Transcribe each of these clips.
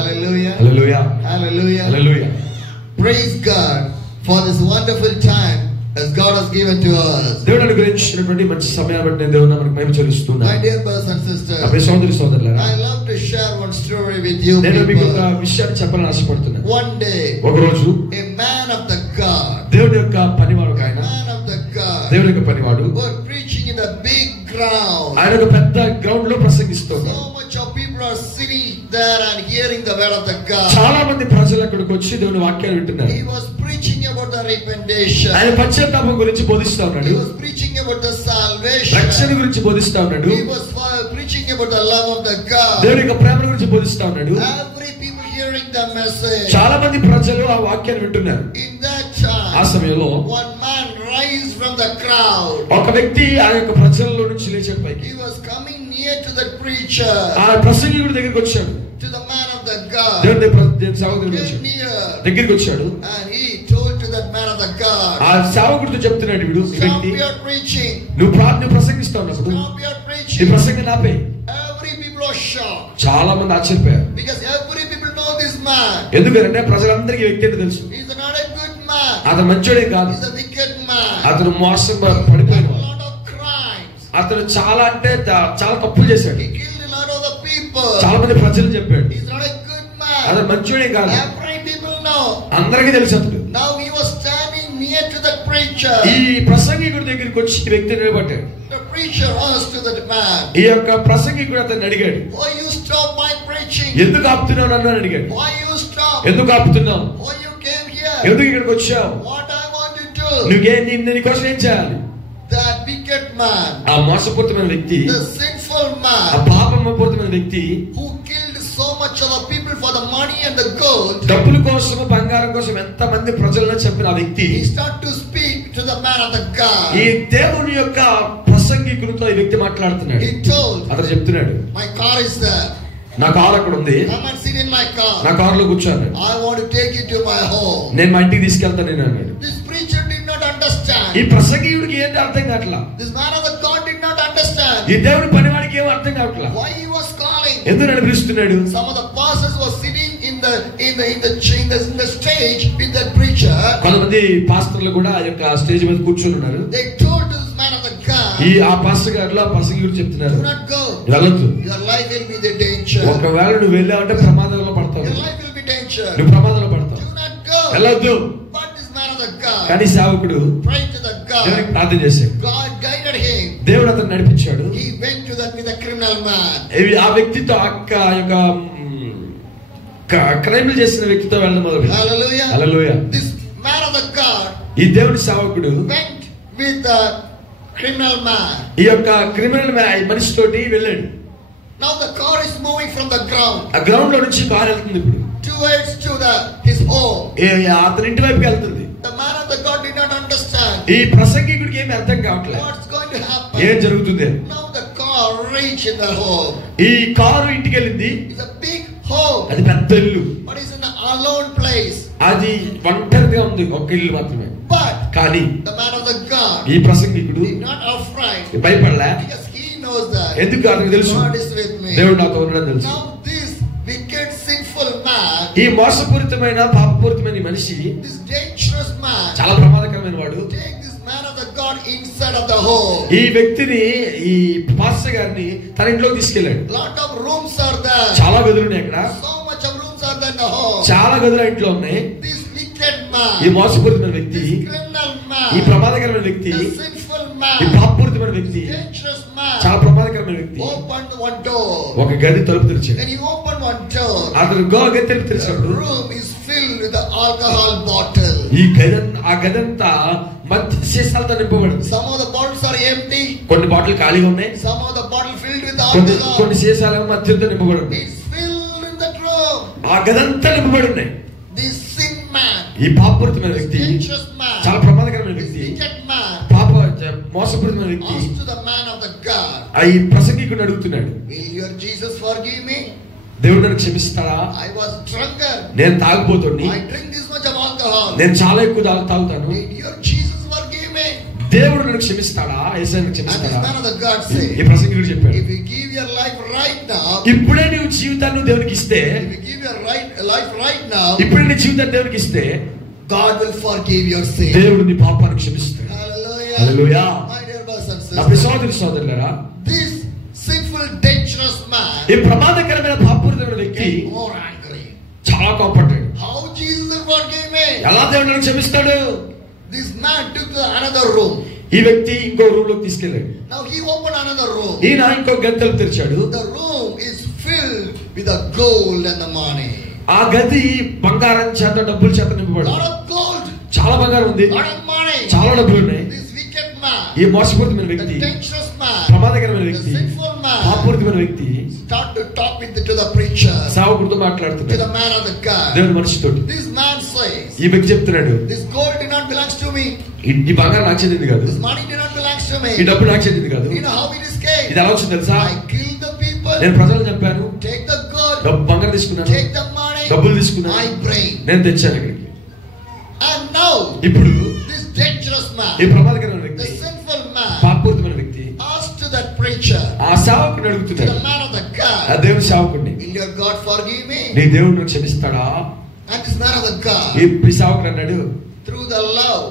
Hallelujah. Hallelujah. Hallelujah. Hallelujah. Praise God for this wonderful time as God has given to us. దేవుడు అనుగ్రహించినటువంటి మంచి సమయాన్ని బట్టి నేను దేవుని నామమునకు మహిమ చెల్లిస్తున్నాను. My dear brothers and sisters, నా ప్రియ సోదరి సోదరులారా, I love to share one story with you. నేను మీకు ఒక విషయాన్ని చెప్పాలని ఆశపడుతున్నాను. One day, ఒక రోజు a man of the God, దేవుని యొక్క పనివాడు ఆయన, man of the God, దేవుని యొక్క పనివాడు was preaching in a big ground. ఆయన ఒక పెద్ద గ్రౌండ్ లో ప్రసంగిస్తున్నాడు. So much of people are sitting there and hearing the word of the God. చాలా మంది ప్రజలు అక్కడికి వచ్చి దేవుని వాక్యాలు వింటున్నారు. He was preaching about the repentation. ఆయన పశ్చాత్తాపం గురించి బోధిస్తా ఉన్నాడు. He was preaching about the salvation. రక్షణ గురించి బోధిస్తా ఉన్నాడు. He was preaching about the love of the God. దేవుని యొక్క ప్రేమ గురించి బోధిస్తా ఉన్నాడు. Every people hearing the message. చాలా మంది ప్రజలు ఆ వాక్యాన్ని వింటున్నారు. In that time, ఆ సమయంలో one man raised from the crowd. ఒక వ్యక్తి ఆ యొక్క ప్రజల్లో నుంచి లేచాడు పైకి. He was coming near to the preacher. ఆ ప్రసంగికుడి దగ్గరికి వచ్చాడు. To the man of the God. దేవుని సేవకుడికి వచ్చాడు. దగ్గరికి వచ్చాడు. And he told to that man of the God. ఆ సేవకుడితో చెప్తున్నాడు వీడు ఈ వ్యక్తి, Stop your preaching. నువ్వు ప్రసంగిస్తావు ఉన్నప్పుడు Stop your ఈ preaching. ప్రసంగం ఆపే. Every people are shocked. చాలా మంది ఆశ్చర్యపోయారు. Because every people know this man. ఎందుకంటే ప్రజలందరికీ వ్యక్తి అంటే తెలుసు. He's not a good man. అతను మంచోడే కాదు. He's a wicked man. అతను మోసం పడిపోయిన A lot of crimes. అతను చాలా అంటే చాలా తప్పులు చేశాడు. He killed a lot of the people. చాలా మంది ప్రజలు చెప్పాడు He's not a good man. అతను మంచోడే కాదు. Every people know. అందరికీ తెలుసు అతడు. Now he was standing near to the preacher. ఈ ప్రసంగికుడి దగ్గరికి వచ్చి ఈ వ్యక్తి నిలబడ్డాడు. The preacher asked to that man, ఈ యొక్క ప్రసంగికుడు అతన్ని అడిగాడు, why you stop my preaching? ఎందుకు ఆపుతున్నావు నన్ను అని అడిగాడు. Why you stop? ఎందుకు ఆపుతున్నావు? Why you came here? ఎందుకు ఇక్కడికి వచ్చావు? What I want to do? నీ కోసం ఏం చేయాలి? That wicked man, ఆ మోసపూరితమైన వ్యక్తి, the sinful ఆ man, పాపమపూరితమైన వ్యక్తి, who killed so much of the people for the money and the gold, డబ్బుల కోసం బంగారం కోసం ఎంత మంది ప్రజలను చంపిన ఆ వ్యక్తి he started to speak to the man of the God. ఈ దేవుని యొక్క ప్రసంగికుడితో ఈ వ్యక్తి మాట్లాడుతున్నాడు. He told, అతను చెప్తున్నాడు, my car is there. నా కారు అక్కడ ఉంది, Come and sit in my car. నా కారులో కూర్చోను, I want to take you to my home. నేను మా ఇంటికి తీసుకెళ్తాను నేను అన్నాడు. This preacher did not understand. ఈ ప్రసంగికుడికి ఏంటి అర్థం కావట్లా. This man of the God did not understand. ఈ దేవుడి పనివాడికి ఏం అర్థం కావట్లా. Why he was calling. ఎందుకు నన్ను పిలుస్తున్నాడు? Some of the pastors were sitting in the stage with that preacher. కొంతమంది పాస్టర్లు కూడా ఆ యొక్క స్టేజ్ మీద కూర్చొని ఉన్నారు. They told this man of the God, ఈ ఆ పాస్టర్ గారు ఆ ప్రసంగికుడు చెప్తున్నారు, do not go. వెళ్ళొద్దు. Your life will be the danger. ఒకవేళ నువ్వు వెళ్ళావంటే ప్రమాదంలో పడతావు. Your life will be danger. నువ్వు ప్రమాదంలో పడతావు. Do not go. వెళ్ళొద్దు. But this man of the God కానీ సేవకుడు prayed to the దేవునికి God. ప్రార్థన చేశాడు. God guided him. దేవుడు అతను నడిపించాడు. He went to that with a criminal man. ఆ వ్యక్తితో యొక్క క్రైమ్లు చేసిన వ్యక్తితో వెళ్ళడం మొదలు. Hallelujah. హల్లెలూయా. This man of the God ఈ దేవుడి సేవకుడు went with the criminal man. ఈ యొక్క క్రిమినల్ మనిషి తోటి వెళ్ళాడు. Now the car is moving from the ground ఆ గ్రౌండ్ లో నుంచి కారు వెళ్తుంది ఇప్పుడు towards to his home. అతని ఇంటి వైపుకి వెళ్తుంది. The man of the God did not understand ఈ ప్రసంగికుడికి ఏమి అర్థం కావట్లేదు, what's going to happen. ఏం జరుగుతుంది. Now the car reached in the home. ఈ కారు ఇంటికి వెళ్ళింది. It's a big home, అది పెద్ద ఇల్లు. but it's an alone place. అది ఒంటరిగా ఉంది, ఒక ఇల్లు మాత్రమే. But కానీ the man of the God ఈ ప్రసంగికుడు did not afraid భయపడలే. because he knows that ఎందుకు అతనికి తెలుసు, God is with me. దేవుడు నాతో ఉన్నాడని తెలుసు. Now this wicked sinful man, ఈ మోసపూరితమైన పాపపూరితమైన ఈ మనిషి, this dangerous man, చాలా ప్రమాదకరమైన వాడు, take this man of the God inside of the home. ఈ వ్యక్తిని ఈ పాస్టర్ గారిని తన ఇంట్లోకి తీసుకెళ్ళాడు. Lot of rooms are there. చాలా గదులు ఉన్నాయి అక్కడ. So much of rooms are there in the home. చాలా గదులు ఇంట్లో ఉన్నాయి. This wicked man, ఈ మోసపూరితమైన వ్యక్తి, this criminal man, ఈ ప్రమాదకరమైన వ్యక్తి, the sinful ఈ man, పాపపూరితమైన వ్యక్తి, dangerous man, చాలా ప్రమాదకరమైన వ్యక్తి opened one door. ఒక గది తలుపు తెరిచాడు. When he opened one door, అతను గది తలుపు the తెరిచాడు. room is filled with the alcohol bottle. ఈ గదంతా మధ్య సీసాలతో నింపబడింది. Some of the bottles are empty. కొన్ని బాటిల్ ఖాళీగా ఉన్నాయి. Some of the bottle filled with కొన్ని alcohol. సీసాలు మధ్యతో నింపబడింది. It's filled in that room. ఆ గదంతా నింపబడి ఉన్నాయి. This sin man, ఈ పాపపూరితమైన వ్యక్తి, dangerous man, చాలా ప్రమాదకరమైన this వ్యక్తి, wicked man, మోసపూరితమైన వ్యక్తి asked to the man of the God, ఈ ప్రసంగికుడిని అడుగుతున్నాడు, will your Jesus forgive me? దేవుడు నన్ను క్షమిస్తాడా? I was drunken. నేను తాగుబోతుని, I drink this much of alcohol. నేను చాలా ఎక్కువ తాగుతాను. Will your Jesus forgive me? దేవుడు నన్ను క్షమిస్తాడా? యేసయ్య And this క్షమిస్తాడా? man of the God said, ఈ ప్రసంగికుడు చెప్పాడు, if you give your life right now, ఇప్పుడే నీవు జీవితాన్ని దేవునికి ఇస్తే, if you give your life right now, ఇప్పుడే నీ జీవితాన్ని దేవునికి ఇస్తే, God will forgive your sin. దేవుడు నీ పాపాన్ని క్షమిస్తాడు. Hallelujah. హల్లెలూయా. My dear brothers and నా sisters, సోదరి సోదరులారా, this sinful, dangerous man ఈ ప్రమాదకరమైన పాపపూరితమైన వ్యక్తి get more angry. చాలా కోపపడ్డాడు. How Jesus will forgive me? ఎలా దేవుడు నన్ను క్షమిస్తాడు? This man took to another room. ఈ వ్యక్తి ఇంకో రూమ్ లోకి తీసుకెళ్ళాడు. Now he opened another room. ఈయన ఇంకో గది తలుపు తెరిచాడు. The room is filled with the gold and the money. ఆ గది బంగారం చేత, డబ్బుల చేత నింపబడి, Lot of gold, చాలా బంగారం ఉంది, lot of money. చాలా డబ్బులు ఉన్నాయి. This wicked man, ఈ మోసపూరితమైన the వ్యక్తి, dangerous man, ప్రమాదకరమైన the వ్యక్తి, sinful man, పాపపూరితమైన వ్యక్తి start to talk to the preacher, సేవకుడితో to మాట్లాడుతున్నాడు. the man of the God. దేవుని మనిషితో This man says, ఈ వ్యక్తి చెప్తున్నాడు, this gold did not belongs to me. ఈ బంగారం నాకు చెందింది కాదు, This money did not belongs to ఈ me. డబ్బు నాకు చెందింది కాదు. You know how it escaped? ఇది ఎలా వచ్చింది తెలుసా? I killed the people, నేను ప్రజలను చంపాను, take the gold, డబ్బు బంగారం తీసుకున్నాను, take the money, డబ్బులు తీసుకున్నాను, I bring. నేను తెచ్చాను ఇక్కడికి. And now, ఇప్పుడు this dangerous ఈ man, ప్రమాదకరమైన the వ్యక్తి, sinful man, పాపపూరితమైన వ్యక్తి asked to that preacher, ఆ సేవకుని to అడుగుతున్నాడు, the man of the ఆ God, దేవుని సేవకుడిని, will your God forgive me? నీ దేవుడు నాకు క్షమిస్తాడా? And this man of the ఈ God, సేవకుడు అన్నాడు, through the love,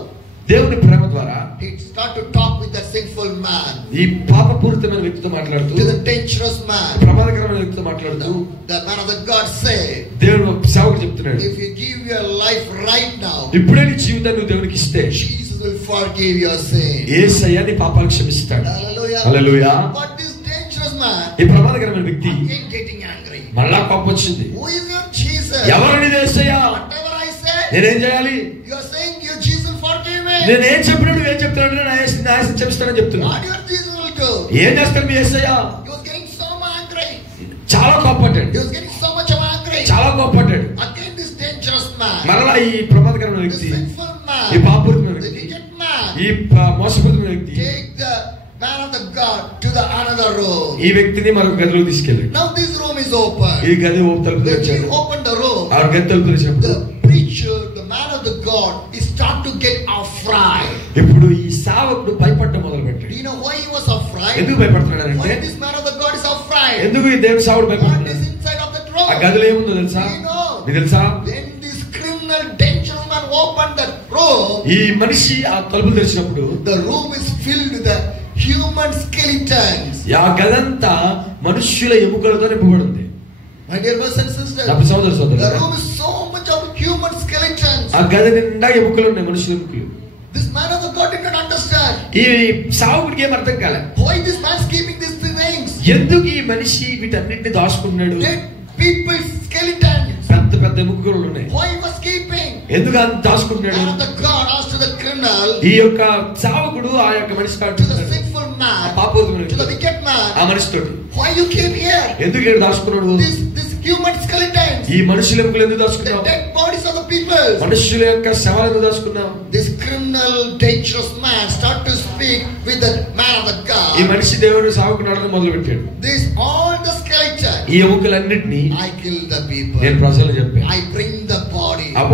దేవుని ప్రేమ ద్వారా he started to talk with that sinful man, ఈ పాపపూరితమైన వ్యక్తితో మాట్లాడుతూ, to the dangerous man. ప్రమాదకరమైన వ్యక్తితో మాట్లాడుతూ, The man of the God said, దేవుడు సేవకుడు చెప్తున్నాడు, if you give your life right now, ఇప్పుడే నీ జీవితాన్ని నువ్వు దేవునికి ఇస్తే, Jesus will forgive your sin. యేసయ్య నీ పాపాలు క్షమిస్తాడు. Hallelujah. హల్లెలూయా. But this dangerous man, ఈ ప్రమాదకరమైన వ్యక్తి again getting angry. మళ్ళా కోపం వచ్చింది. Who is your Jesus? ఎవరు నీ యేసయ్య? Whatever I say, నేనేం చేయాలి? you are saying your Jesus will forgive me. నేనేం చెప్పినా నువ్వేం చెప్తున్నాడు? నా యేసు క్షమిస్తానని చెప్తున్నా. What your Jesus will do? ఏం చేస్తాడు మీ యేసయ్య? He was getting so angry. చాలా కోపపడ్డాడు, He was getting so much of angry. చాలా కోపపడ్డాడు. Again this dangerous man, మరలా ఈ ప్రమాదకరమైన the వ్యక్తి, sinful ఈ man, పాపపూరితమైన the వ్యక్తి, wicked man, ఈ మోసపూరితమైన వ్యక్తి take the man of the God to the another room. ఈ వ్యక్తిని మరొక గదిలో తీసుకెళ్ళాడు. Now this room is open. ఈ గది తలుపు When తెరిచాడు. he opened the room, ఆ గది తలుపు తెరిచినప్పుడు the preacher, the man of the God, he start to get afraid. ఇప్పుడు ఈ సేవకుడు భయపడటం మొదలు పెట్టాడు. Do you know why he was afraid? ఎందుకు భయపడుతున్నాడు Why అంటే, this man of the God is afraid? ఎందుకు ఈ దేవుని సేవకుడు What భయపడుతున్నాడు? is inside of that ఆ room? గదిలో ఏముందో తెలుసా? Do you know? నీకు తెలుసా? When this criminal, dangerous man opened that room, ఈ మనిషి ఆ తలుపులు తెరిచినప్పుడు the room is filled with the human skeletons. ఆ గదంతా మనుష్యుల ఎముకలతో నింపబడి ఉంది. My dear brothers and sisters, నా సోదర the సోదరులారా, room is so much of human skeletons. ఆ గది నిండా ఎముకలు ఉన్నాయి, మనుషుల ఎముకలు. This man of the God did not understand ఈ సావుడికి ఏం అర్థం కాలే. why this man is keeping these things. ఎందుకు ఈ మనిషి వీటన్నిటిని దాచుకున్నాడు? Dead people's skeletons. పెద్ద పెద్ద ఎముకలు ఉన్నాయి, Why he was keeping? ఎందుకు అంత దాచుకుంటున్నాడు? Man of the God asked to the criminal, ఈ యొక్క సావకుడు ఆ యొక్క మనిషి to the sinful man, to the wicked ఆ man, మనిషితో why you came here? ఎందుకు ఇక్కడ దాచుకున్నాడు? This human skeletons, ఈ మనుషుల ఎముకలు ఎందుకు the దాచుకున్నావు? dead bodies of the people. మనుషుల యొక్క శవాలు ఎందుకు దాచుకున్నావు? This criminal, dangerous man start to speak with the man of the ఈ God. మనిషి దేవుడు సావుకుని అడగడం మొదలు పెట్టాడు. This all the skeletons, ఈ ఎముకలన్నిటినీ I kill the people. నేను ప్రజలు చెప్పాను, I bring the body. ఆ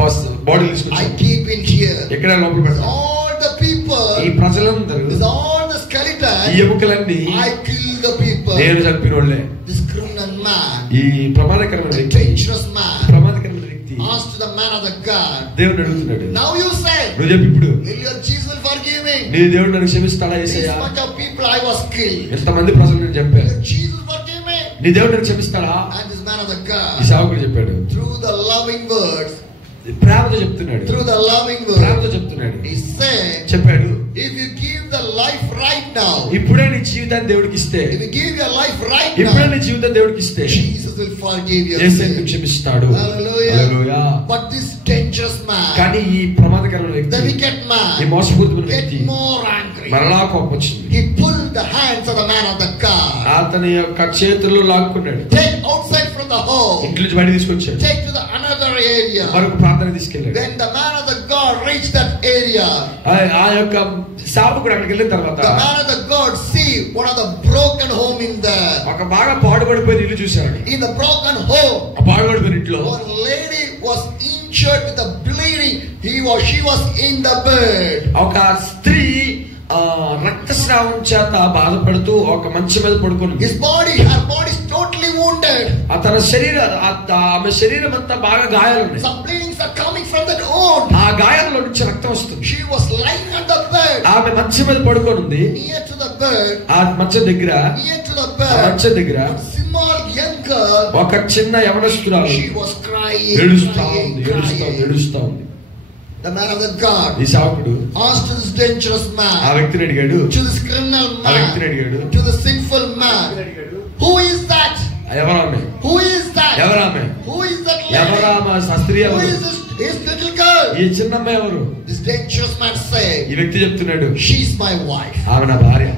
బాడీ I తీసుకొచ్చి keep in here. ఎక్కడ లోపల పెడతాను. All the people, ఈ ప్రజలందరూ, this all the ఈ skeletons, ఎముకలన్నీ I kill the people. నేను చంపిన వాళ్ళే. This criminal man, ఈ ప్రమాదకరమైన the వ్యక్తి, dangerous man, ప్రమాదకరమైన వ్యక్తి asked to the man of the God, దేవుడు అడుగుతున్నాడు, now you say, నువ్వు చెప్పు ఇప్పుడు, will your Jesus will forgive me? నీ దేవుడు నన్ను క్షమిస్తాడా? This యేసయ్యా, much of people I was killed. ఎంతమంది ప్రజలు నేను Will చంపాను, your Jesus forgive me? నీ దేవుడు నన్ను క్షమిస్తాడా? And this man of the ఈ God, సేవకుడు చెప్పాడు, through the loving words, ప్రేమతో చెప్తున్నాడు, through the loving ప్రేమతో words, చెప్తున్నాడు, he said, చెప్పాడు, if you give the life right now, ఇప్పుడే నీ జీవితాన్ని దేవుడికి ఇస్తే, if you give your life right ఇప్పుడే now, నీ జీవితం దేవుడికి ఇస్తే Jesus will forgive your యేసయ్య sin. క్షమిస్తాడు. Hallelujah. హల్లెలూయా. But this dangerous man, కానీ ఈ ప్రమాదకరమైన the వ్యక్తి, wicked ఈ man, మోసపూరితమైన get వ్యక్తి more angry. మరలా కోపం వచ్చింది. He pulled the hands of the man of the God. అతని యొక్క చేతుల్లో లాక్కున్నాడు, Take outside from the home. ఇంట్లో నుంచి బయట తీసుకొచ్చాడు, Take to the another area. మరొక ప్రాంతానికి తీసుకెళ్ళాడు. When the man of the God reached that area, ఆ యొక్క సేవకుడు అక్కడికి వెళ్ళిన తర్వాత the man of the God see one of the broken home in there. ఒక బాగా పాడుపడిపోయిన ఇల్లు చూశాడు. In the broken home, ఆ పాడుపడిపోయిన ఇంట్లో one lady was injured with the bleeding. She was in the bed. ఒక స్త్రీ రక్తస్రావం చేత బాధపడుతూ ఒక మంచం మీద పడుకుని, her body is totally wounded. ఆమె శరీరం అంతా బాగా గాయాలు ఉన్నాయి. Some bleedings are coming from that wound. ఆ గాయాల్లో నుంచి రక్తం వస్తుంది. She was lying on the bed. ఆమె మంచం మీద పడుకొని ఉంది. Near to the bed. ఆ మంచం దగ్గర, near to the bed. మంచం దగ్గర small young girl. ఒక చిన్న యవనస్తురాలు. She was crying. ఏడుస్తా ఉంది. The man of the God ఈ సేవకుడు asked this dangerous man, ఆ వ్యక్తిని అడిగాడు, to this criminal ఆ వ్యక్తిని man, అడిగాడు, to the sinful man, who is that? ఎవరామె? Who is that? ఎవరామె? Who is that lady? ఎవరామ శాస్త్రి Who ఎవరు? is this little girl? ఈ చిన్నమ్మ ఎవరు? This dangerous man said, ఈ వ్యక్తి చెప్తున్నాడు, she's my wife. ఆమె నా భార్య.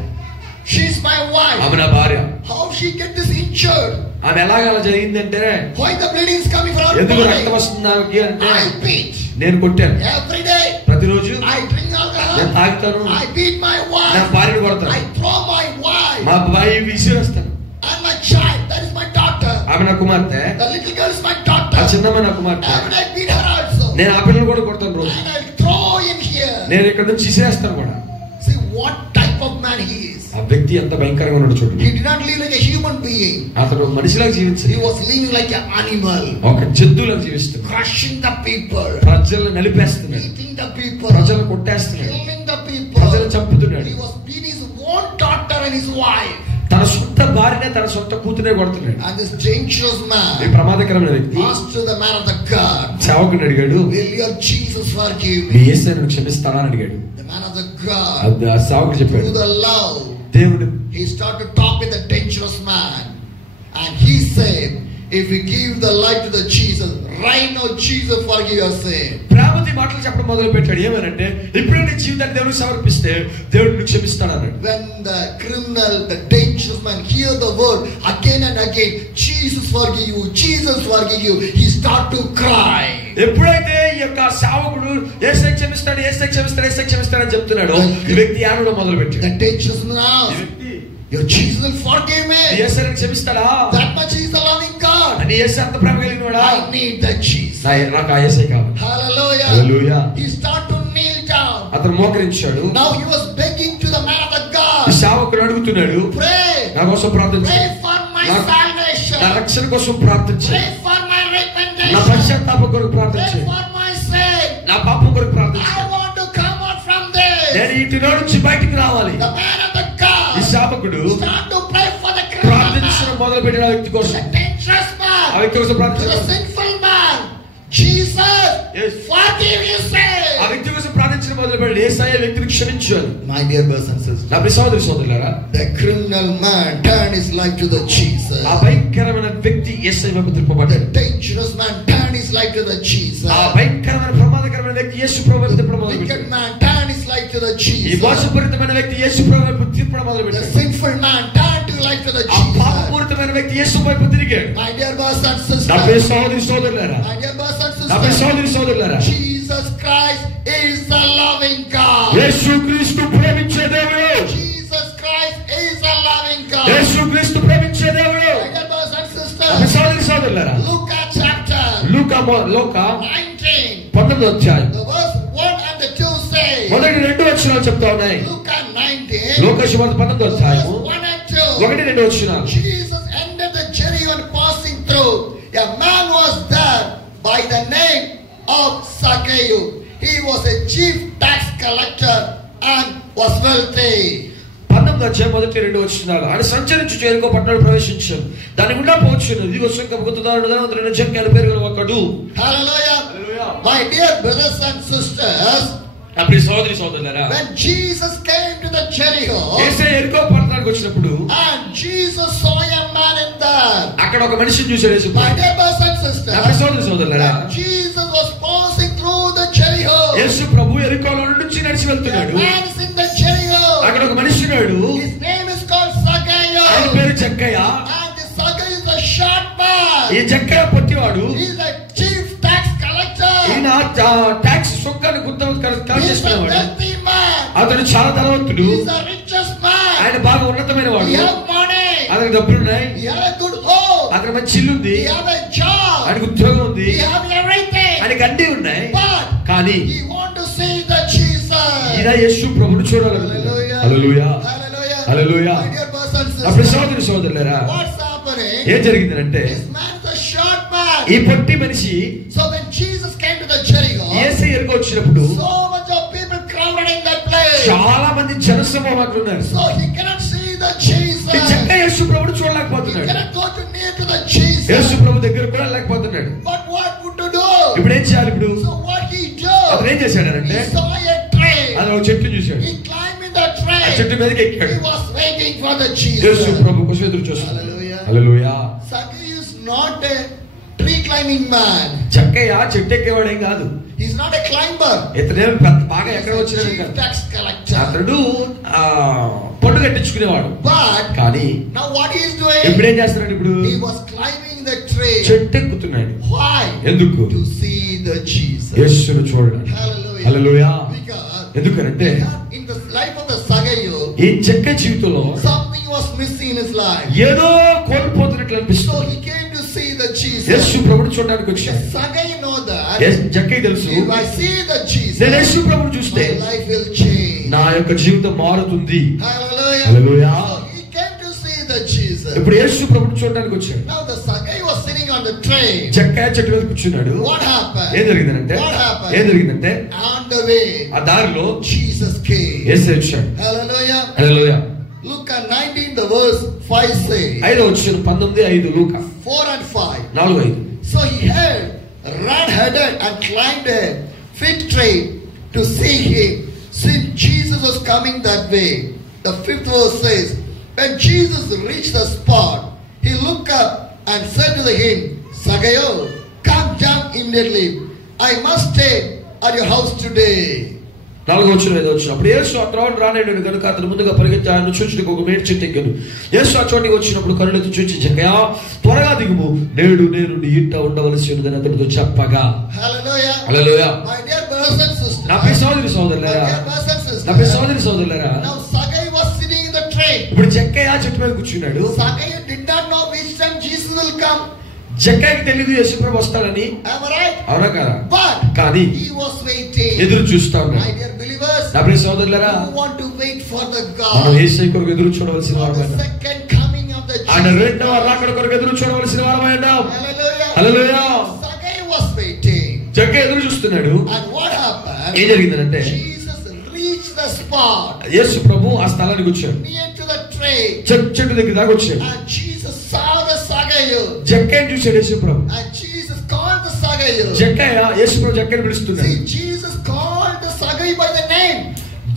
She's my wife. ఆమె నా భార్య. How she get this injured? ఆమె ఎలాగ జరిగిందంటే, why the bleeding is coming from her ఎందుకు body? రక్తం వస్తుంది ఆమెకి అంటే, I beat. నేను కొట్టాను. Every day. ప్రతిరోజు I drink alcohol. నేను తాగుతాను. I beat my wife. నా భార్యను కొడతాను. I throw my wife. మా భార్య విసిరేస్తాను. And my child, that is my daughter. ఆమె నా కుమార్తె. The little girl is my daughter. ఆ చిన్నమ్మ నా కుమార్తె. And I beat her also. నేను ఆ పిల్లలు కూడా కొడతాను రోజు. And I throw him here. నేను ఇక్కడ నుంచి విసిరేస్తాను కూడా. See what type of man he is. ఆ వ్యక్తి ఎంత భయంకరంగా ఉన్నాడు చూడండి. He did not live like a human being. అతడు మనిషిలాగా జీవించాడు. He was living like an animal. ఒక జంతువులాగా జీవిస్తాడు. Crushing the people. ప్రజలను నలిపేస్తున్నాడు. Eating the people. ప్రజలను కొట్టేస్తున్నాడు. Killing the people. ప్రజలను చంపుతున్నాడు. He was beating his own daughter and his wife. తన సొంత భార్యనే తన సొంత కూతురే కొడుతున్నాడు. And this dangerous ఈ man ప్రమాదకరమైన వ్యక్తి asked to the man of the God, సేవకుని అడిగాడు, will your Jesus forgive నీ me? యేసును క్షమిస్తానా అని అడిగాడు. The man of the God, ఆ సేవకుడు చెప్పాడు, through the love, దేవుడు he started to talk with the dangerous man, and he said, if we give the life to the Jesus, right now Jesus forgive your sin. ప్రేమతో మాటలు చెప్పడం మొదలు పెట్టాడు. ఏమనంటే, ఇప్పుడు నీ జీవితాన్ని దేవునికి సమర్పిస్తే దేవుడు నిన్ను క్షమిస్తాడు అన్నాడు. When the criminal, the dangerous man hear the word again and again, Jesus forgive you, Jesus forgive you, he start to cry. ఎప్పుడైతే ఈ యొక్క సేవకుడు యేసయ్య క్షమిస్తాడు, యేసయ్య క్షమిస్తాడు, యేసయ్య క్షమిస్తాడు అని చెప్తున్నాడు, ఈ వ్యక్తి ఏడవడం మొదలు పెట్టాడు. The dangerous man, your Jesus will forgive me. యేసయ్య క్షమిస్తాడా? That much is the loving God. అని యేసయ్య అంత ప్రేమ కలిగినవాడా? I need that Jesus. నాకు ఆ యేసయ్య కావాలి. Hallelujah. Hallelujah. He started to kneel down. అతను మోకరించాడు. Now he was begging to the man of the God. ఈ సేవకుడు అడుగుతున్నాడు, Pray. నా కోసం ప్రార్థించు. Pray for my salvation. నా రక్షణ కోసం ప్రార్థించు. Pray for my నా repentation. పశ్చాత్తాపం కొరకు ప్రార్థించు. Pray for my sin. నా పాపం కొరకు ప్రార్థించు. I want to come out from this. నేను ఇంటిలో నుంచి బయటికి రావాలి. The man of the God. ఈ సేవకుడు Start to pray for the criminal ప్రార్థించడం man. మొదలు పెట్టిన వ్యక్తి కోసం, The dangerous man. ఆ వ్యక్తి కోసం To the ప్రార్థించాడు. sinful man. Jesus, Yes. forgive his sin. ఆ వ్యక్తి కోసం ప్రార్థించడం మొదలు పెట్టి యేసయ్య వ్యక్తిని క్షమించాడు. My dear brothers and sisters, నా ప్రియ సోదరి సోదరులారా, the criminal man turned his life to the Jesus. ఆ భయంకరమైన వ్యక్తి యేసయ్య వైపు The తిప్పబడ్డాడు. dangerous man turned his life to the Jesus. ఆ భయంకరమైన ప్రమాదకరమైన వ్యక్తి యేసు ప్రభువు వైపు తిప్పడం మొదలు Wicked పెట్టాడు. man turned his life to the ఈ Jesus. మోసపూరితమైన వ్యక్తి యేసు ప్రభువు వైపు తిప్పడం మొదలు The పెట్టాడు. sinful man turned his life to the ఆ Jesus. పాపపూరితమైన వ్యక్తి యేసు వైపు తిరిగాడు. My dear brothers and నా ప్రియ sisters, సోదరి సోదరులారా, my dear brothers and నా ప్రియ sisters, సోదరి సోదరులారా, Jesus Christ is the loving God. యేసుక్రీస్తు ప్రేమించే దేవుడు. Jesus Christ is the loving God. యేసుక్రీస్తు ప్రేమించే దేవుడు. My dear brothers and నా ప్రియ sisters, సోదరి సోదరులారా, look at chapter లూకా 19. 19వ అధ్యాయం The verse 1 and the 2 say, మొదటి 2 వచనాలు చెప్తా ఉన్నాయి. Luke 19, లూకా సువార్త 19వ అధ్యాయము verse 1 and 2. 1-2 వచనాలు. Jesus entered the Jericho and passing through. A man was there by the name of Zacchaeus. He was a chief tax collector and was wealthy. 19వ అధ్యాయం 1-2 వచనాలు. ఆయన సంచరించు జెరికో పట్టణంలో ప్రవేశించాడు. దాని గుండా పోవచ్చును. ఇదిగో సుంకపు గుత్తదారుడు ధనవంతుడైన జక్కయ్య పేరు గల ఒకడు. Hallelujah. My dear brothers and sisters, నా ప్రియ సోదరి సోదరులారా, when Jesus came to the Jericho యేసయ్య యెరికో పట్టణానికి వచ్చినప్పుడు and Jesus saw a man in there. అక్కడ ఒక మనిషిని చూశాడు యేసు. My dear brothers and నా ప్రియ sisters, సోదరి సోదరులారా, when Jesus was passing through the Jericho, యేసు ప్రభు యెరికోలో నుంచి నడిచి a వెళ్తున్నాడు. man is in the Jericho. అక్కడ ఒక మనిషి ఉన్నాడు. His name is called ఆయన Zacchaeus. పేరు జక్కయ్య. And this Zacchaeus is a short man. ఈ జక్కయ్య పొట్టివాడు. He is a chief tax collector. ఈయన టాక్స్ సుంకాన్ని కలెక్ట్ He is a చేసుకునేవాడు. wealthy man. అతడు చాలా ధనవంతుడు. He is the richest man. ఆయన బాగా ఉన్నతమైన వాడు. He has money. అతనికి డబ్బులు ఉన్నాయి. He has a good home. అతనికి మంచి ఇల్లు ఉంది. He has a job. ఆయనకు ఉద్యోగం ఉంది. He has everything. ఆయనకి అన్ని ఉన్నాయి. But కానీ he want to see the Jesus. ఈయన ఆయన యేసు ప్రభువును చూడాలనుకున్నాడు. హల్లెలూయా, Hallelujah. హల్లెలూయా. My dear brothers and sisters, అప్పుడు సోదరి సోదరులారా, what's happening? ఏం జరిగిందంటే, This man's a short man. ఈ పొట్టి మనిషి So when Jesus came to the Jericho, యేసు ఎరుకు వచ్చినప్పుడు so much of people crowded in that place. చాలా మంది జనసమూహం అక్కడ ఉన్నారు. So he cannot see the Jesus. ఈ చెక్క యేసు ప్రభువును He చూడలేకపోతున్నాడు. cannot go too near to the Jesus. యేసు ప్రభు దగ్గర కూడా లేకపోతున్నాడు. But what would to do? ఇప్పుడు ఏం చేయాలి? ఇప్పుడు So what he అతను did? ఏం చేశాడంటే, He saw a tree. అతను ఒక చెట్టు చూశాడు. He climbed in the ఆ చెట్టు tree. మీదకి ఎక్కాడు. He was waiting for the యేసు Jesus. ప్రభు కోసం ఎదురు చూస్తున్నాడు. Hallelujah. హల్లెలూయా. Zacchaeus is not a tree climbing man. చక్కయ్య చెట్టు ఎక్కేవాడేం కాదు. He's not a climber. ఇతనేం బాగా ఎక్కడ He's a వచ్చినాడు chief కాదు. tax collector. అతడు పన్ను కట్టించుకునేవాడు. But కానీ now what he is ఇప్పుడు doing? ఏం చేస్తున్నాడు? ఇప్పుడు He was climbing the tree. చెట్టు ఎక్కుతున్నాడు. Why? ఎందుకు? To see the Jesus. యేసును చూడడానికి. Hallelujah. హల్లెలూయా. Because ఎందుకంటే in the life of the Zacchaeus, ఈ చెక్క జీవితంలో something was missing in his life. ఏదో కోల్పోతున్నట్లు So అనిపిస్తుంది. he came to see the Jesus. యేసు ప్రభువును చూడడానికి వచ్చాడు. Zacchaeus know that జక్కయ్య తెలుసు, if I see the Jesus, నేను యేసు ప్రభువును చూస్తే my life will change. నా యొక్క జీవితం మారుతుంది. Hallelujah. హల్లెలూయా. So he came to see the Jesus. ఇప్పుడు యేసు ప్రభువును చూడడానికి వచ్చాడు. Now the Zacchaeus was sitting on the train. జక్కయ్య చెట్టు మీద కూర్చున్నాడు. What happened? ఏం జరిగిందంటే, What happened? ఏం జరిగిందంటే, On the way, ఆ దారిలో Jesus came. యేసు వచ్చాడు. Hallelujah. హల్లెలూయా. Luke 19, the verse 5 says, 19:5 లూకా 4 and 5. 4:5. So he had ran-headed and climbed a fig tree to see him, since Jesus was coming that way. The 5th verse says, when Jesus reached the spot, he looked up and said to him, Zacchaeus, come down immediately. I must stay at your house today. 4:5. అప్పుడు యేసు ఆ త్రోవను రానేడు కనుక అతను ముందుగా పరిగెత్తి ఆయన చూచుటకు ఒక మేడి చెట్టు ఎక్కాడు. యేసు ఆ చోటికి వచ్చినప్పుడు కరుణెత్తి చూచి, జక్కయ్య త్వరగా దిగుము, నేడు నేను నీ ఇంట ఉండవలసి ఉన్నదని అతనితో చెప్పగా. Hallelujah. హల్లెలూయా. My dear brothers and sisters. నా ప్రియ సోదరి My సోదరులారా, dear brothers and sisters. నా ప్రియ సోదరి సోదరులారా, Now Zacchaeus was sitting in the train. ఇప్పుడు జక్కయ్య చెట్టు మీద కూర్చున్నాడు. Zacchaeus did not know which time Jesus will come. జక్కయ్యకి తెలియదు యేసు ప్రభు వస్తాడని. Am I right? అవునా కదా? But కానీ he was waiting. ఎదురు చూస్తా My ఉన్నాడు. dear believers, నా ప్రియ సోదరులారా, who want to wait for the మనం God, యేసయ్య కొరకు ఎదురు చూడవలసిన for the వారమైనా, second coming of the ఆయన Jesus. రెండవ రాకడ కొరకు ఎదురు చూడవలసిన వారమైనా. Hallelujah. హల్లెలూయా. Zacchaeus was waiting. జక్కయ్య ఎదురు చూస్తున్నాడు. And what happened? ఏం జరిగిందంటే, Jesus reached the spot యేసు ప్రభు ఆ స్థలానికి వచ్చాడు. near to the train. చెట్టు దగ్గర దాకా వచ్చాడు. And Jesus saw the Zacchaeus. జక్కయ్యను చూశాడు యేసు ప్రభు. And Jesus called the Zacchaeus. జక్కయ్య యేసు ప్రభు జక్కయ్యను పిలుస్తున్నాడు. See, Jesus called the Zacchaeus by the name.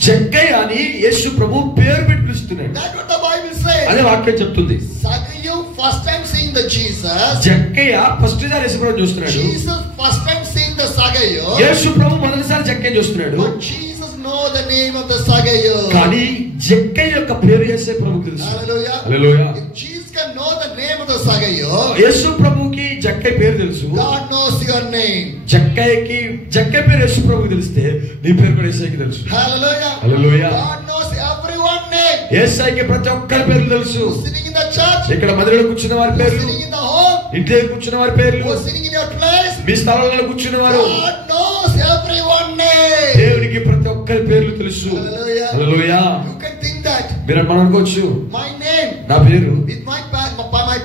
జక్కయ్య అని యేసు ప్రభు పేరు పెట్టి పిలుస్తున్నాడు. That's what the Bible says. అదే వాక్యం చెప్తుంది. Zacchaeus first time seeing the Jesus. Jakkayya first సారి యేసు ప్రభు చూస్తున్నాడు. Jesus first time seeing the Zacchaeus. యేసు ప్రభు మొదటిసారి జక్కయ్య చూస్తున్నాడు. But Jesus know the name of the Zacchaeus. కానీ జక్కయ్య యొక్క పేరు యేసు ప్రభువుకు తెలుసు. Hallelujah. హల్లెలూయా. If Jesus can know the name of the Zacchaeus, యేసు ప్రభువుకి జక్కయ్య పేరు తెలుసు. God knows your name. జక్కయ్య పేరు యేసు ప్రభువుకి తెలిస్తే నీ పేరు కూడా యేసయ్యకి తెలుసు. Hallelujah. Hallelujah. God knows everyone name. యేసయ్యకి ప్రతి ఒక్కరి పేర్లు తెలుసు. Who's sitting in the church? ఇక్కడ మధ్యలో కూర్చున్న వారి Who's పేర్లు, sitting in the home? ఇంటి దగ్గర కూర్చున్న వారి పేర్లు, Who's sitting in your place? మీ స్థలంలో కూర్చున్న వారు, God knows everyone name. దేవునికి ప్రతి ఒక్కరి పేర్లు తెలుసు. Hallelujah. హల్లెలూయా. You can think that మీరు మనం అనుకోవచ్చు, my name, నా పేరు with my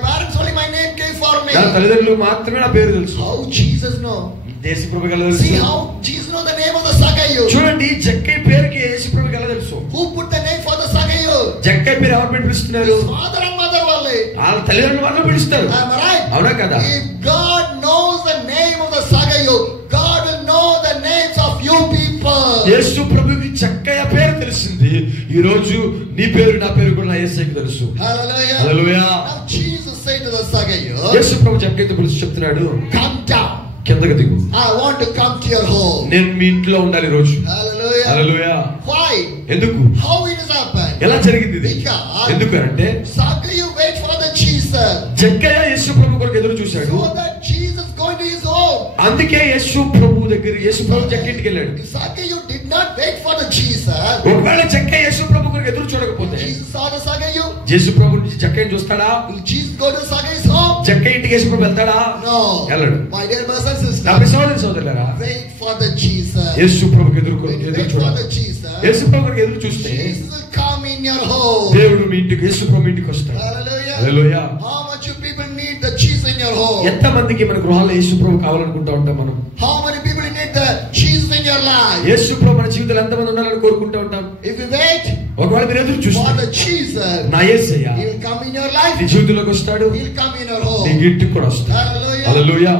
parents only my name came for me. నా తల్లిదండ్రులు మాత్రమే నా పేరు తెలుసు. How Jesus know? యేసు ప్రభువుకి ఎలా See తెలుసు? how Jesus know the name of the Zacchaeus. చూడండి, జక్కయ్య పేరుకి యేసు ప్రభువుకి ఎలా తెలుసు? Who put the name for the Zacchaeus? జక్కయ్య పేరు ఎవరు పెట్టి పిలుస్తున్నారు? His father and mother only. వాళ్ళ తల్లిదండ్రులు మాత్రం పిలుస్తారు. Am I right? అవునా కదా? If God knows the name of the Zacchaeus, God will know the names of you people. యేసు ప్రభువుకి జక్కయ్య పేరు తెలిసింది. ఈ రోజు నీ పేరు నా పేరు కూడా నా యేసయ్యకి తెలుసు. Hallelujah. హల్లెలూయా. Now Jesus said to the Zacchaeus, యేసు ప్రభు జక్కయ్యతో పిలిచి చెప్తున్నాడు, come down. కిందకి దిగు, I want to come to your home. నేను మీ ఇంట్లో ఉండాలి ఈ రోజు. Hallelujah. హల్లెలూయా. Why? ఎందుకు? How it has happened? ఎలా జరిగింది ఇది? Because ఎందుకు అంటే, Zacchaeus wait for the Jesus. జక్కయ్య యేసు ప్రభు కొరకు ఎదురు చూశాడు. So that Jesus going to his home. అందుకే యేసు ప్రభు దగ్గర యేసు ప్రభు జక్కింటికి వెళ్ళాడు. If Zacchaeus did not wait for the Jesus, ఒకవేళ జక్కయ్య యేసు ప్రభు కొరకు ఎదురు చూడకపోతే Jesus saw the Zacchaeus. యేసు ప్రభు నుంచి జక్కయ్యని చూస్తాడా? Will Jesus go to Zacchaeus' home? జక్కయ్య ఇంటికి యేసు ప్రభు వెళ్తాడా? No. వెళ్ళడు. My dear brothers and sisters, నా సోదరి సోదరులారా, wait for the Jesus. యేసు ప్రభువుకి ఎదురు Wait for చూడాలి. the Jesus. యేసు ప్రభువుకి ఎదురు చూస్తే Jesus will come in your home. దేవుడు మీ ఇంటికి, యేసు ప్రభు మీ ఇంటికి వస్తాడు. Hallelujah. హల్లెలూయా. How much you people need the Jesus in your home? ఎంత మందికి మన గృహాల్లో యేసు ప్రభు కావాలనుకుంటా ఉంటాం మనం? How many people need the Jesus in your life? యేసు ప్రభు మన జీవితంలో ఎంత మంది ఉండాలని కోరుకుంటూ ఉంటాం? If you wait ఒకవేళ మీరు ఎదురు for చూస్తే the Jesus, నా యేసయ్య he will come in your life. నీ జీవితంలోకి వస్తాడు, He will come in your నీ home. ఇంటికి కూడా వస్తాడు. Hallelujah. హల్లెలూయా.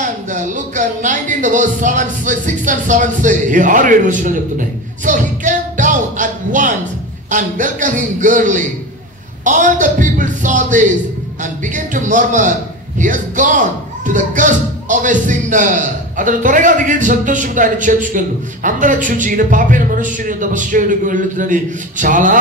And Luke 19 the verse 6 and 7 say, ఈ 6-7 వచనాలు చెప్తున్నాయి. so he came down at once and welcomed him gladly. All the people saw this and began to murmur, he has gone to the gust of a sinner. అతను త్వరగా దిగి సంతోషంతో ఆయన చేర్చుకెళ్ళు. అందరూ చూచి ఈయన పాపైన మనుష్యుని తపస్సుకు వెళ్తుందని చాలా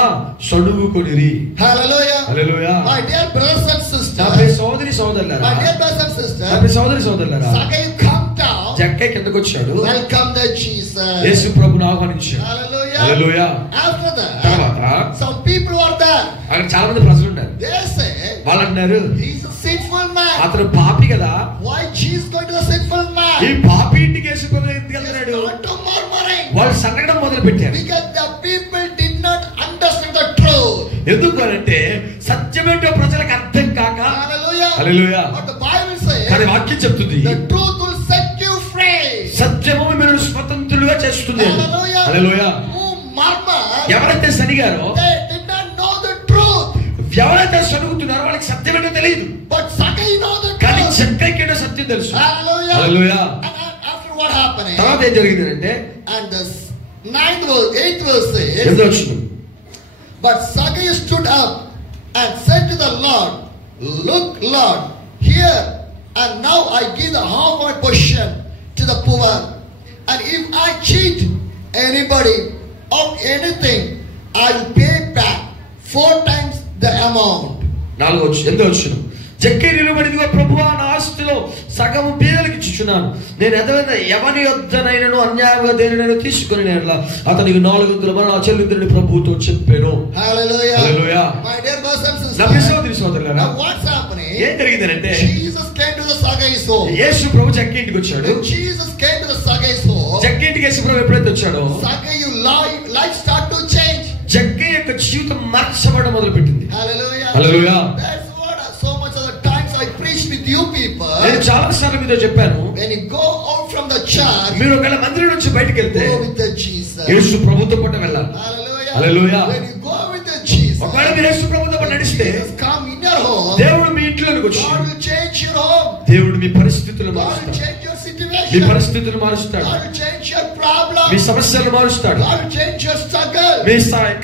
సణుగుకొనిరి. Hallelujah. హల్లెలూయా. My dear brothers and నా sisters, ప్రియ సోదరి సోదరులారా, my dear brothers and నా sisters, ప్రియ సోదరి సోదరులారా, Zacchaeus come down, జక్కయ్య కిందకు వచ్చాడు, welcome the Jesus. యేసు ప్రభువును ఆహ్వానించాడు. Hallelujah. హల్లెలూయా. After that, తర్వాత some people were there. అక్కడ చాలా మంది ప్రజలు ఉన్నారు. They say, వాళ్ళు అంటున్నారు, he's a sinful man. అతను పాపి కదా, Why Jesus going to the sinful man? ఈ పాపి ఇంటికి యేసు ప్రభు ఎందుకు వెళ్తున్నాడు? Not to murmuring. వాళ్ళు సంగడం మొదలు పెట్టారు. Because the people did not understand the truth. ఎందుకు అంటే సత్యమేంటో ప్రజలకు అర్థం కాక. Hallelujah. హల్లెలూయా. But the Bible కానీ says, వాక్యం చెప్తుంది, the truth will set you free. సత్యము మిమ్మల్ని స్వతంత్రులుగా చేస్తుంది. Hallelujah. హల్లెలూయా. Who murmur, ఎవరైతే సనిగారో, they did not know the truth. ఎవరైతే సనుగుతున్నారో వాళ్ళకి సత్యం ఏంటో తెలియదు. But Zacchaeus know the కానీ truth. జక్కయ్యకేటో సత్యం తెలుసు. Hallelujah. హల్లెలూయా. And after what happened? తర్వాత ఏం జరిగింది అంటే, And the 9th verse, 8th verse says, ఎంత వచ్చింది? but Zacchaeus stood up and said to the Lord, look, Lord, here and now I give the half my portion to the poor. And if I cheat anybody of anything, I will pay back 4 times the amount. ఎంత వచ్చిన జక్కయ్య నిలబడిదిగో ప్రభువా, నా ఆస్తిలో సగము పేదలకు ఇచ్చుచున్నాను. నేను ఎవరి యొద్దనైనను అన్యాయంగా దేనినైనా తీసుకుని అతనికి 400 మరలా చెల్లిందని ప్రభువుతో చెప్పాను. Hallelujah. హల్లెలూయా. My dear brothers and నా sisters, సోదరి సోదరులారా, now what's happening? ఏం జరిగిందంటే, Jesus came to the Zacchaeus home. యేసు ప్రభు జక్కయ్య ఇంటికి వచ్చాడు. When Jesus came to the Zacchaeus home, జక్కయ్య ఇంటికి యేసు ప్రభు ఎప్పుడైతే వచ్చాడో, Zacchaeus life start to change. జక్కయ్య యొక్క జీవితం మార్చబడడం మొదలు పెట్టింది. Hallelujah. హల్లెలూయా. That's what so much of the times I preach with you people. నేను చాలా సార్లు మీతో చెప్పాను, When you go out from the church, మీరు ఒకవేళ మందిరం నుంచి బయటకు వెళ్తే go with the Jesus. యేసు ప్రభుతో పాటు వెళ్ళాలి. Hallelujah. Hallelujah. When you go with the Jesus, ఒకవేళ మీరు యేసు ప్రభుతో పాటు నడిస్తే Jesus come in your home. దేవుడు మీ ఇంట్లోకి వచ్చి God will change your home. దేవుడు మీ పరిస్థితులు God will మారుస్తాడు. change your మీ situation. పరిస్థితులు మారుస్తాడు. God will change your problem. మీ సమస్యలు మారుస్తాడు. God will change your struggle. మీ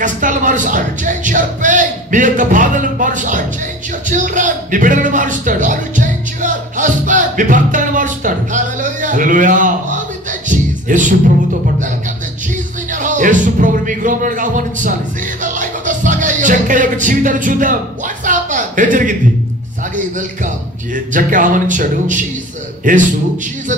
కష్టాలు God మారుస్తాడు. will change your pain. మీ యొక్క బాధలను God మారుస్తాడు. will change your children. మీ బిడ్డలను మారుస్తాడు. God will change your husband. మీ భర్తలను మారుస్తాడు. Hallelujah. హల్లెలూయా. Go with the Jesus. యేసు ప్రభుతో పాటు Welcome the Jesus in your home. యేసు ప్రభుని మీ గృహంలోకి ఆహ్వానించాలి. See the life of the Zacchaeus. జక్కయ్య యొక్క జీవితాన్ని చూద్దాం. What's happened? ఏం జరిగింది? Zacchaeus welcome. జక్కయ్య ఆహ్వానించాడు. Jesus. యేసు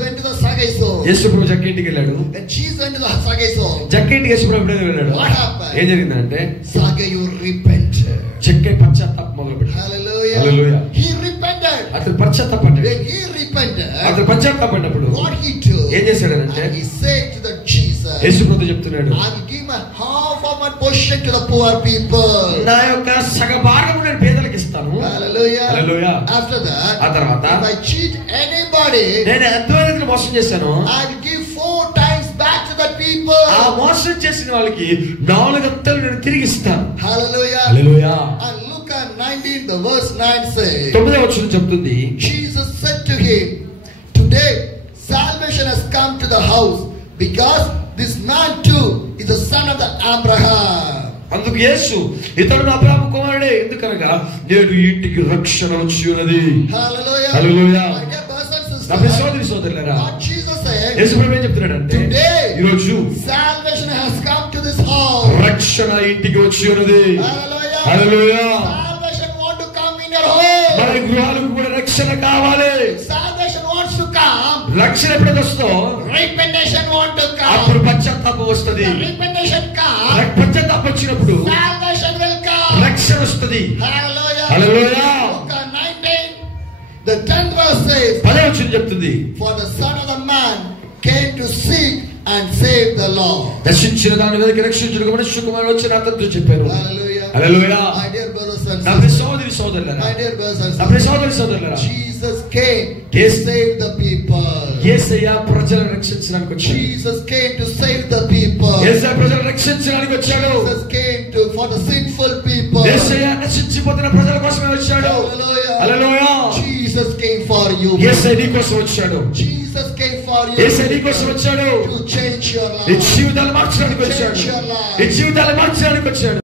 went to the Zacchaeus home. యేసు ప్రభు జక్కయ్య ఇంటికి వెళ్ళాడు. And Jesus went to the Zacchaeus home. జక్కయ్య ఇంటికి యేసు ప్రభు ఎప్పుడైతే వెళ్ళాడు, What happened? ఏం జరిగిందంటే, Zacchaeus repented. జక్కయ్య పశ్చాత్తాపం మొదలుపెట్టాడు. Hallelujah. Hallelujah. He repented. అతను పశ్చాత్తాపడ్డాడు. When he repented, అతను పశ్చాత్తాపడినప్పుడు what he did, ఏం చేశాడంటే, and he said to the Jesus, యేసు ప్రభు చెప్తున్నాడు, I will give my half of my portion to the poor people. నా యొక్క సగభాగము నేను పేదలకు ఇస్తాను. Hallelujah. Hallelujah. After that, ఆ తర్వాత if I cheat anybody, నేను ఎంతమందిని మోసం చేశాను, I will give 4 times back to the people. ఆ మోసం చేసిన వాళ్ళకి 4 అంతలు నేను తిరిగి ఇస్తాను. Hallelujah. హల్లెలూయా. And Luke 19, the verse 9 says, 9వ వచనం చెప్తుంది, Jesus said to him, today salvation has come to the house, because this man too is the son of the Abraham. అందుకు యేసు, ఇతడు అబ్రాహాము కుమారుడే, ఎందుకనగా నేడు ఈ ఇంటికి రక్షణ వచ్చి ఉన్నది. Hallelujah. Hallelujah. My dear brothers and నా sisters, సోదరి సోదరులారా, what Jesus said, యేసు ప్రభు ఏం చెప్తున్నాడంటే, today ఈ రోజు salvation has come to this house. రక్షణ ఇంటికి వచ్చి ఉన్నది. Hallelujah. హల్లెలూయా. Salvation want to come in your home. మన గృహాలకు కూడా రక్షణ కావాలి. Salvation wants to come. రక్షణ ఎప్పుడైతే వస్తుందో Repentation want to అప్పుడు come. పశ్చాత్తాపం వస్తుంది. The repentation come. పశ్చాత్తాపం వచ్చినప్పుడు Salvation will come. రక్షణ వస్తుంది. Hallelujah. హల్లెలూయా. Luke 19, the 10th verse says, 10వ వచనం చెప్తుంది, for the son of the man came to seek and save the lost. నశించిన దాన్ని వెతికి రక్షించుటకు మనుష్య కుమారుడు వచ్చి అతనితో చెప్పారు. Hallelujah. హల్లెలూయా. My dear brothers and నా sisters. సోదరి సోదరులారా, My dear brothers and నా సోదరి సోదరులారా, Jesus came to save the people. యేసయ్య ప్రజలను రక్షించడానికి వచ్చాడు. Jesus came to save the people. యేసయ్య ప్రజలను రక్షించడానికి వచ్చాడు. Jesus came to for the sinful people. యేసయ్య నశించిపోతున్న ప్రజల కోసమే వచ్చాడు. Hallelujah. హల్లెలూయా. Jesus came for you. యేసయ్య నీ కోసం వచ్చాడు. Jesus came for you. యేసయ్య నీ కోసం వచ్చాడు. To change your నీ life. జీవితాలు మార్చడానికి వచ్చాడు. నీ జీవితాలు మార్చడానికి వచ్చాడు.